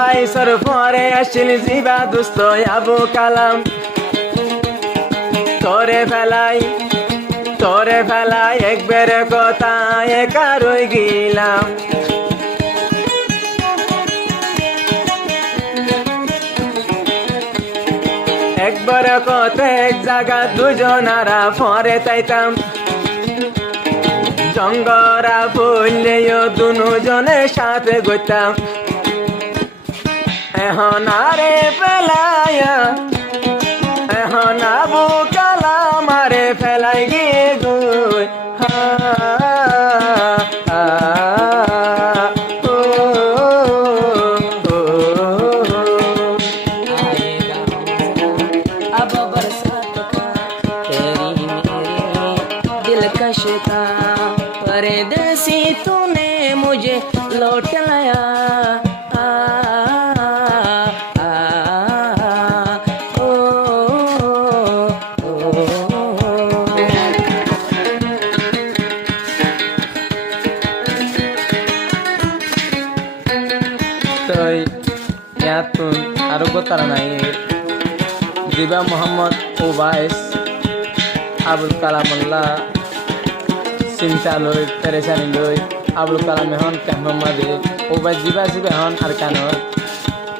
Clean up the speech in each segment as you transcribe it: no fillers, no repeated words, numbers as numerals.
বাইসর পরে আসিল জিবা দুস্ত আবু কালাম তোরে ফেলাই একবার কথা একা রই গেলাম একবার কথা এক জায়গা দুজনারা পরে তাইতাম জঙ্গরা বললেও দুজনের সাথে গইতাম এখন আরে ফেলাইয়া এখন আবু কালাম আরে ফেলাই গিয়ে গুই परदेसी तूने मुझे लौट लाया আরো তারা নাই জিবা মোহাম্মদ ওবাইস আবুল কালামুল্লাহ চিন্তা লই পেরেশানি লই আবুল কালাম এখন ক্যাম্পর মাঝে ওবাইস জিবা এখন আর কেন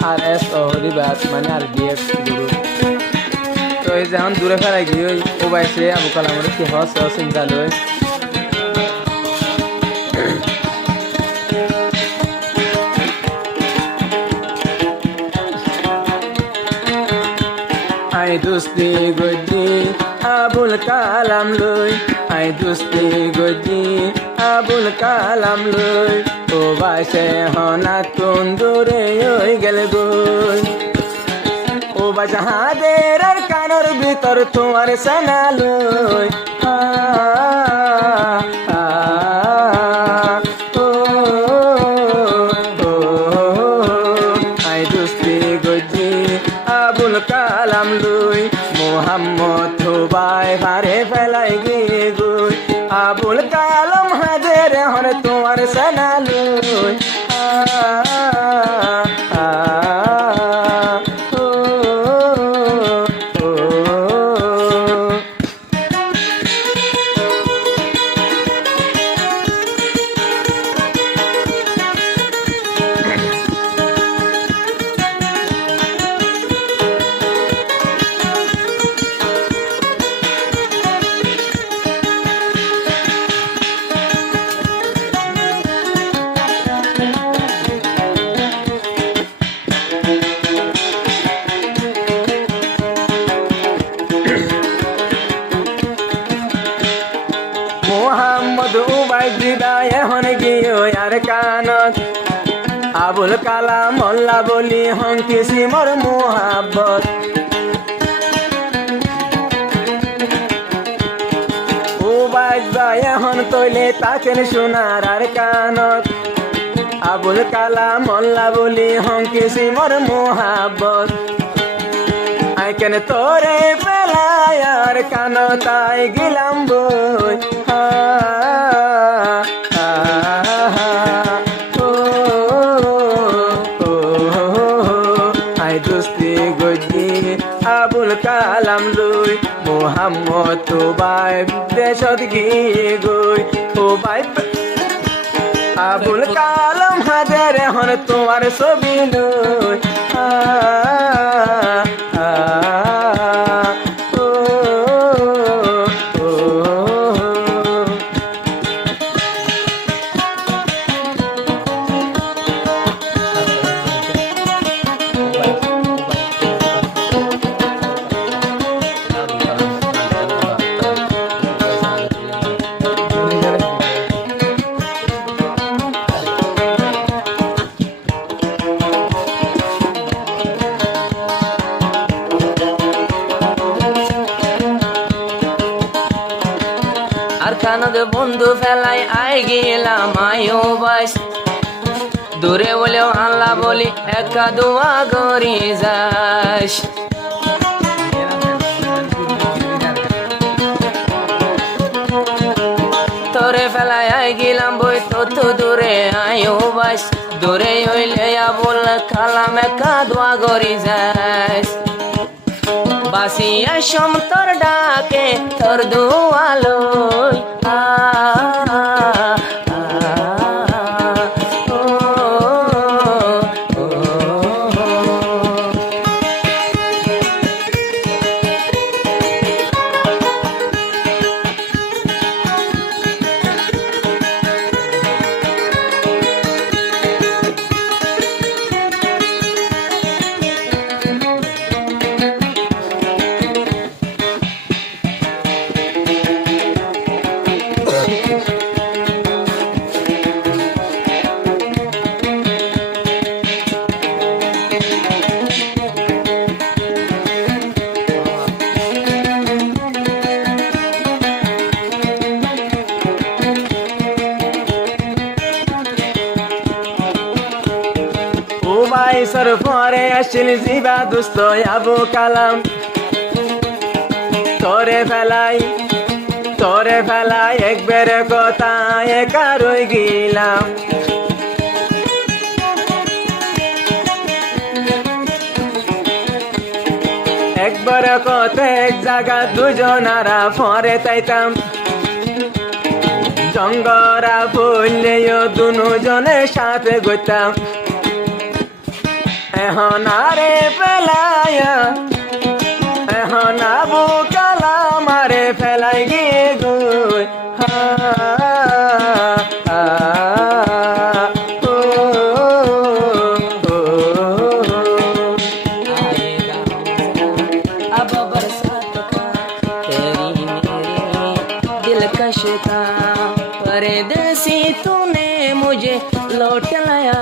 আর এস ও রিবাস মানে আর ডিএস গুরু তো এই যখন দূরে ফেলাই গিয়ে ওই ওবাইসে আবু কালামের কি হস চিন্তা লই আই দুস্তি গজি আবুল কালাম লই আই দুস্তি গজি আবুল কালাম লই ও বাইসে হনা তুন দূরে ওই গেল গই ও বাজা হাদের আর কানর ভিতর তোমার সানা লই আই দুস্তি গজি আবুল কালাম লই মোহাম্মদ হুবাই ভারে ফেলাই গিয়ে গুই আবুল কালাম হাজের হর তোমার সানা লই মোহাম্মদ উবাইদ জিবা এখন গিয়ে আর কানত আবুল কালাম মোল্লা বলি হংকিসি মোর মোহাব্বত উবাইদ ভাই এখন তৈলে তাকেন সোনার আর কানত আবুল কালাম মোল্লা বলি হংকিসি মোর মোহাব্বত আই কেন তোরে ফেলাই আর কানতাই গিলাম বই আই দুস্তি গজি আবুল কালাম লই মোহাম্মদ ওবাই দেশত গিয়ে গই ওবাই আবুল কালাম হাজার এখন তোমার ছবি লই কানদ বন্ধু ফেলাই আই গেলাম আয়ো বাইস দূরে বলেও আল্লাহ বলি একা দোয়া করি যাস তোরে ফেলাই আই গেলাম বই তো দূরে আয়ো বাইস দূরে হইলে আবুল কালাম একা দোয়া করি যাস বাসিয়া সমতর ডাকে তোর দুয়ালই বাইসর পরে আসিল জিবা দুস্ত আবু কালাম তোরে ফেলাই একবার কথা একা রই গেলাম একবার কথা এক জায়গা দুজনারা পরে তাইতাম জঙ্গরা বললেও দুজনের সাথে গইতাম এখন আরে ফেলাইয়া এখন আবু কালাম আরে ফেলাই গিয়ে গুই दिलकश था परदेसी तूने मुझे लौट लाया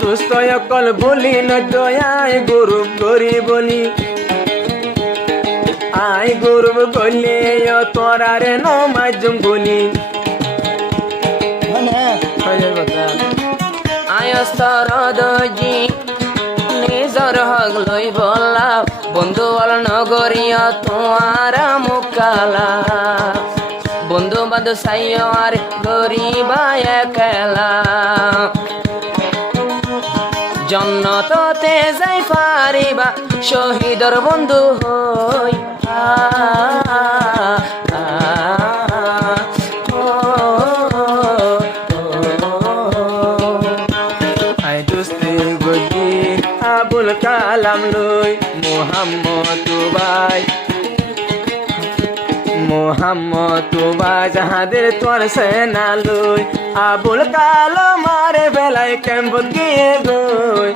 দুস্তয়কল বলি নয় গুরু গরি বলি আই গুরু গলি তোরারে নমাজুম বলি আয়স্তর দজি নিজর হক লই বলা বন্ধু বল নগরিয়া তোমার মুকালা বন্ধু বান্ধব সাইয় আর গরিবা একলা জন্নততে যাই পারিবা শহীদর বন্ধু হই আই দুস্তি গদি আবুল কালাম লই মোহাম্মদ ভাই যাহাদের তোর সেনা লই আবুল কালাম আরে বেলায় ক্যাম্প গিয়ে গই